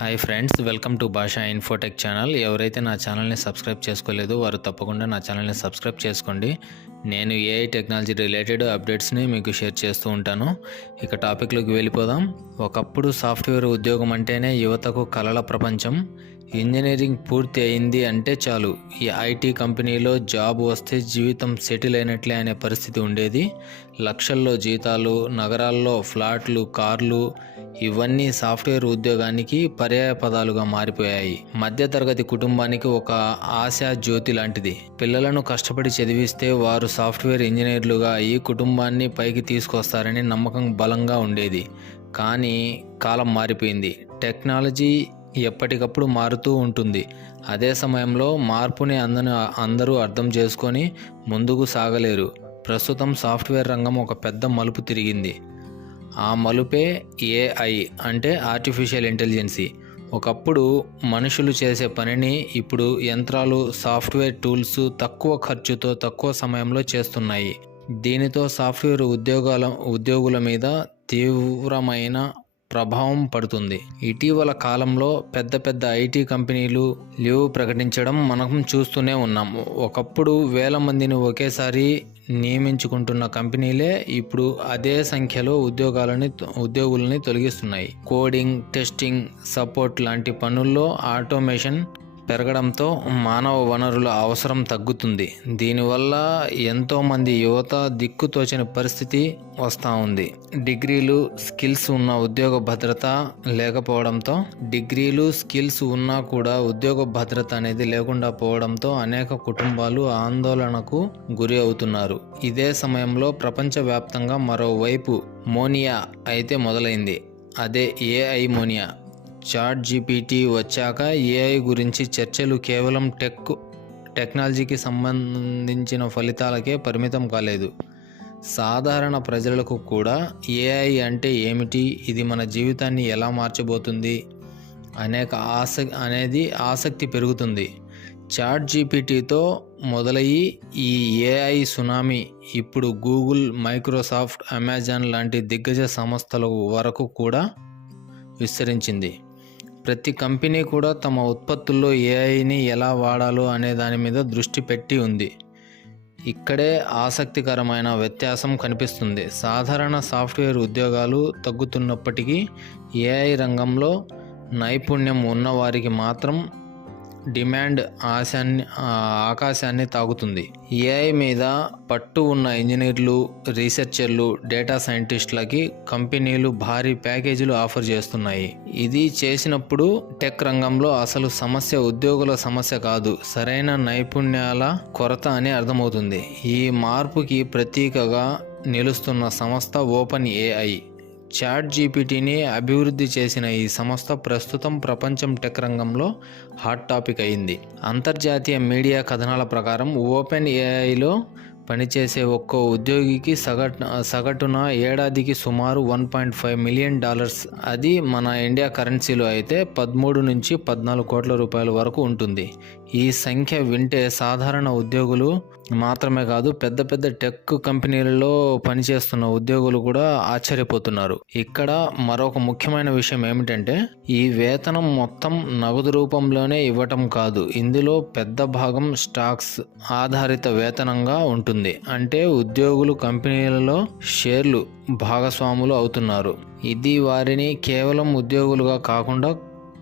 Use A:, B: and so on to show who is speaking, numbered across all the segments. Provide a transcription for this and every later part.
A: Hi friends welcome to Bhasha infotech channel. ఎవరైతే నా ఛానల్ని సబ్స్క్రైబ్ చేసుకోలేదో వారు తప్పకుండా నా ఛానల్ని సబ్స్క్రైబ్ చేసుకోండి. నేను ఏఐ టెక్నాలజీ రిలేటెడ్ అప్డేట్స్ని మీకు షేర్ చేస్తూ ఉంటాను. ఇక టాపిక్లోకి వెళ్ళిపోదాం. ఒకప్పుడు సాఫ్ట్వేర్ ఉద్యోగం అంటేనే యువతకు కలల ప్రపంచం. ఇంజనీరింగ్ పూర్తి అయింది అంటే చాలు. ఈ ఐటీ కంపెనీలో జాబ్ వస్తే జీవితం సెటిల్ అయినట్లే అనే పరిస్థితి ఉండేది. లక్షల్లో జీతాలు నగరాల్లో ఫ్లాట్లు కార్లు ఇవన్నీ సాఫ్ట్వేర్ ఉద్యోగానికి పర్యాయ పదాలుగా మారిపోయాయి. మధ్యతరగతి కుటుంబానికి ఒక ఆశా జ్యోతి లాంటిది. పిల్లలను కష్టపడి చదివిస్తే వారు సాఫ్ట్వేర్ ఇంజనీర్లుగా ఈ కుటుంబాన్ని పైకి తీసుకొస్తారని నమ్మకం బలంగా ఉండేది. కానీ కాలం మారిపోయింది. టెక్నాలజీ ఎప్పటికప్పుడు మారుతూ ఉంటుంది. అదే సమయంలో మార్పుని అందని అందరూ అర్థం చేసుకొని ముందుకు సాగలేరు. ప్రస్తుతం సాఫ్ట్వేర్ రంగం ఒక పెద్ద మలుపు తిరిగింది. ఆ మలుపే ఏఐ అంటే ఆర్టిఫిషియల్ ఇంటెలిజెన్సీ ఒకప్పుడు మనుషులు చేసే పనిని ఇప్పుడు యంత్రాలు సాఫ్ట్వేర్ టూల్స్ తక్కువ ఖర్చుతో తక్కువ సమయంలో చేస్తున్నాయి. దీనితో సాఫ్ట్వేర్ ఉద్యోగాల ఉద్యోగుల మీద తీవ్రమైన ప్రభావం పడుతుంది. ఇటీవల కాలంలో పెద్ద పెద్ద ఐటీ కంపెనీలు లీవ్ ప్రకటించడం మనం చూస్తూనే ఉన్నాం. ఒకప్పుడు వేల మందిని ఒకేసారి నియమించుకుంటున్న కంపెనీలే ఇప్పుడు అదే సంఖ్యలో ఉద్యోగాలని ఉద్యోగులని తొలగిస్తున్నాయి. కోడింగ్ టెస్టింగ్ సపోర్ట్ లాంటి పనుల్లో ఆటోమేషన్ పెరగడంతో మానవ వనరుల అవసరం తగ్గుతుంది. దీనివల్ల ఎంతోమంది యువత దిక్కుతోచని పరిస్థితి వస్తూ ఉంది. డిగ్రీలు స్కిల్స్ ఉన్న ఉద్యోగ భద్రత లేకపోవడంతో డిగ్రీలు స్కిల్స్ ఉన్నా కూడా ఉద్యోగ భద్రత అనేది లేకుండా పోవడంతో అనేక కుటుంబాలు ఆందోళనకు గురి అవుతున్నారు. ఇదే సమయంలో ప్రపంచవ్యాప్తంగా మరోవైపు మోనియా అయితే మొదలైంది. అదే ఏఐ మోనియా. చాట్ జీపీటీ వచ్చాక ఏఐ గురించి చర్చలు కేవలం టెక్ టెక్నాలజీకి సంబంధించిన ఫలితాలకే పరిమితం కాలేదు. సాధారణ ప్రజలకు కూడా ఏఐ అంటే ఏమిటి? ఇది మన జీవితాన్ని ఎలా మార్చబోతుంది? అనేక ఆస అనేది ఆసక్తి పెరుగుతుంది. చాట్ జీపీటీతో మొదలయ్యి ఈ ఏఐ సునామీ ఇప్పుడు గూగుల్ మైక్రోసాఫ్ట్ అమెజాన్ లాంటి దిగ్గజ సంస్థల వరకు కూడా విస్తరించింది. ప్రతి కంపెనీ కూడా తమ ఉత్పత్తుల్లో ఏఐని ఎలా వాడాలో అనే దాని మీద దృష్టి పెట్టి ఉంది. ఇక్కడే ఆసక్తికరమైన వ్యత్యాసం కనిపిస్తుంది. సాధారణ సాఫ్ట్వేర్ ఉద్యోగాలు తగ్గుతున్నప్పటికీ ఏఐ రంగంలో నైపుణ్యం ఉన్నవారికి మాత్రం డిమాండ్ ఆశాన్ని ఆకాశాన్ని తాగుతుంది ఏఐ మీద పట్టు ఉన్న ఇంజనీర్లు రీసెర్చర్లు డేటా సైంటిస్టులకి కంపెనీలు భారీ ప్యాకేజీలు ఆఫర్ చేస్తున్నాయి. ఇది చేసినప్పుడు టెక్ రంగంలో అసలు సమస్య ఉద్యోగుల సమస్య కాదు సరైన నైపుణ్యాల కొరత అని అర్థమవుతుంది. ఈ మార్పుకి ప్రతీకగా నిలుస్తున్న సంస్థ ఓపెన్ ఏఐ. చాట్ జీపీటీని అభివృద్ధి చేసిన ఈ సంస్థ ప్రస్తుతం ప్రపంచం టెక్ రంగంలో హాట్ టాపిక్ అయింది. అంతర్జాతీయ మీడియా కథనాల ప్రకారం ఓపెన్ ఏఐలో పనిచేసే ఒక్కో ఉద్యోగికి సగటు సగటున ఏడాదికి సుమారు one point five million dollars. అది మన ఇండియా కరెన్సీలో అయితే పదమూడు నుంచి పద్నాలుగు కోట్ల రూపాయల వరకు ఉంటుంది. ఈ సంఖ్య వింటే సాధారణ ఉద్యోగులు మాత్రమే కాదు పెద్ద పెద్ద టెక్ కంపెనీలలో పనిచేస్తున్న ఉద్యోగులు కూడా ఆశ్చర్యపోతున్నారు. ఇక్కడ మరొక ముఖ్యమైన విషయం ఏమిటంటే ఈ వేతనం మొత్తం నగదు రూపంలోనే ఇవ్వటం కాదు. ఇందులో పెద్ద భాగం స్టాక్స్ ఆధారిత వేతనంగా ఉంటుంది. అంటే ఉద్యోగులు కంపెనీలలో షేర్లు భాగస్వాములు అవుతున్నారు. ఇది వారిని కేవలం ఉద్యోగులుగా కాకుండా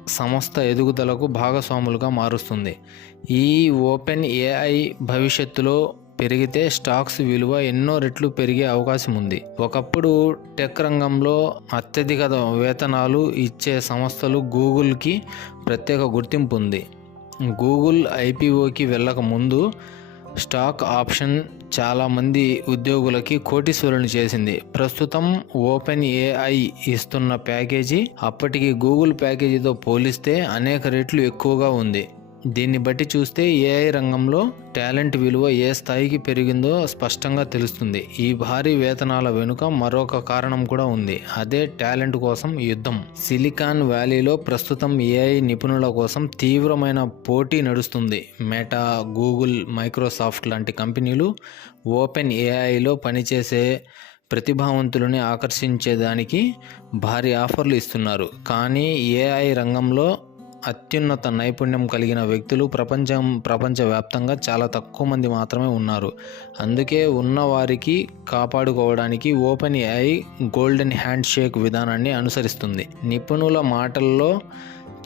A: సంస్థ ఎదుగుదలకు భాగస్వాములుగా మారుస్తుంది. ఈ ఓపెన్ ఏఐ భవిష్యత్తులో పెరిగితే స్టాక్స్ విలువ ఎన్నో రెట్లు పెరిగే అవకాశం ఉంది. ఒకప్పుడు టెక్ రంగంలో అత్యధిక వేతనాలు ఇచ్చే సంస్థలు గూగుల్కి ప్రత్యేక గుర్తింపు ఉంది. గూగుల్ ఐపీఓకి వెళ్ళక ముందు స్టాక్ ఆప్షన్ చాలామంది ఉద్యోగులకి కోటీశ్వరుని చేసింది. ప్రస్తుతం ఓపెన్ ఏఐ ఇస్తున్న ప్యాకేజీ అప్పటికి గూగుల్ ప్యాకేజీతో పోలిస్తే అనేక రెట్లు ఎక్కువగా ఉంది. దీన్ని బట్టి చూస్తే ఏఐ రంగంలో టాలెంట్ విలువ ఏ స్థాయికి పెరిగిందో స్పష్టంగా తెలుస్తుంది. ఈ భారీ వేతనాల వెనుక మరొక కారణం కూడా ఉంది. అదే టాలెంట్ కోసం యుద్ధం. సిలికాన్ వ్యాలీలో ప్రస్తుతం ఏఐ నిపుణుల కోసం తీవ్రమైన పోటీ నడుస్తుంది. మెటా గూగుల్ మైక్రోసాఫ్ట్ లాంటి కంపెనీలు ఓపెన్ ఏఐలో పనిచేసే ప్రతిభావంతులని ఆకర్షించేదానికి భారీ ఆఫర్లు ఇస్తున్నారు. కానీ ఏఐ రంగంలో అత్యున్నత నైపుణ్యం కలిగిన వ్యక్తులు ప్రపంచం ప్రపంచవ్యాప్తంగా చాలా తక్కువ మంది మాత్రమే ఉన్నారు. అందుకే ఉన్నవారికి కాపాడుకోవడానికి Open AI golden handshake విధానాన్ని అనుసరిస్తుంది. నిపుణుల మాటల్లో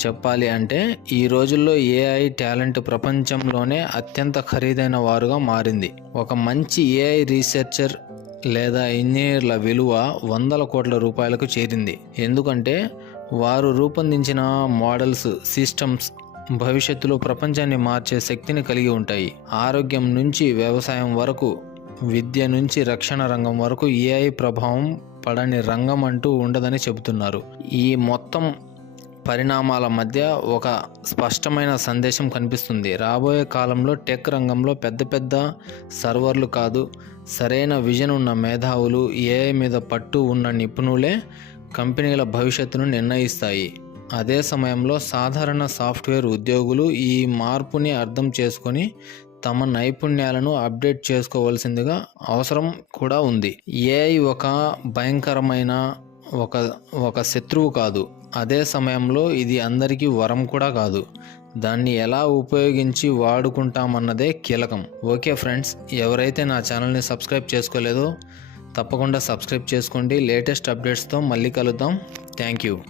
A: చెప్పాలి అంటే ఈ రోజుల్లో ఏఐ టాలెంట్ ప్రపంచంలోనే అత్యంత ఖరీదైన వారుగా మారింది. ఒక మంచి ఏఐ రీసెర్చర్ లేదా ఇంజనీర్ల విలువ వందల కోట్ల రూపాయలకు చేరింది. ఎందుకంటే వారు రూపొందించిన మోడల్స్ సిస్టమ్స్ భవిష్యత్తులో ప్రపంచాన్ని మార్చే శక్తిని కలిగి ఉంటాయి. ఆరోగ్యం నుంచి వ్యవసాయం వరకు విద్య నుంచి రక్షణ రంగం వరకు ఏఐ ప్రభావం పడని రంగం అంటూ ఉండదని చెబుతున్నారు. ఈ మొత్తం పరిణామాల మధ్య ఒక స్పష్టమైన సందేశం కనిపిస్తుంది. రాబోయే కాలంలో టెక్ రంగంలో పెద్ద పెద్ద సర్వర్లు కాదు సరైన విజన్ ఉన్న మేధావులు ఏఐ మీద పట్టు ఉన్న నిపుణులే కంపెనీల భవిష్యత్తును నిర్ణయిస్తాయి. అదే సమయంలో సాధారణ సాఫ్ట్వేర్ ఉద్యోగులు ఈ మార్పుని అర్థం చేసుకొని తమ నైపుణ్యాలను అప్డేట్ చేసుకోవాల్సిందిగా అవసరం కూడా ఉంది. ఏఐ ఒక భయంకరమైన ఒక ఒక శత్రువు కాదు. అదే సమయంలో ఇది అందరికీ వరం కూడా కాదు. దాన్ని ఎలా ఉపయోగించి వాడుకుంటామన్నదే కీలకం. ఓకే ఫ్రెండ్స్ ఎవరైతే నా ఛానల్ని సబ్స్క్రైబ్ చేసుకోలేదో తప్పకుండా సబ్స్క్రైబ్ చేసుకోండి. లేటెస్ట్ అప్డేట్స్తో మళ్ళీ కలుద్దాం. Thank you.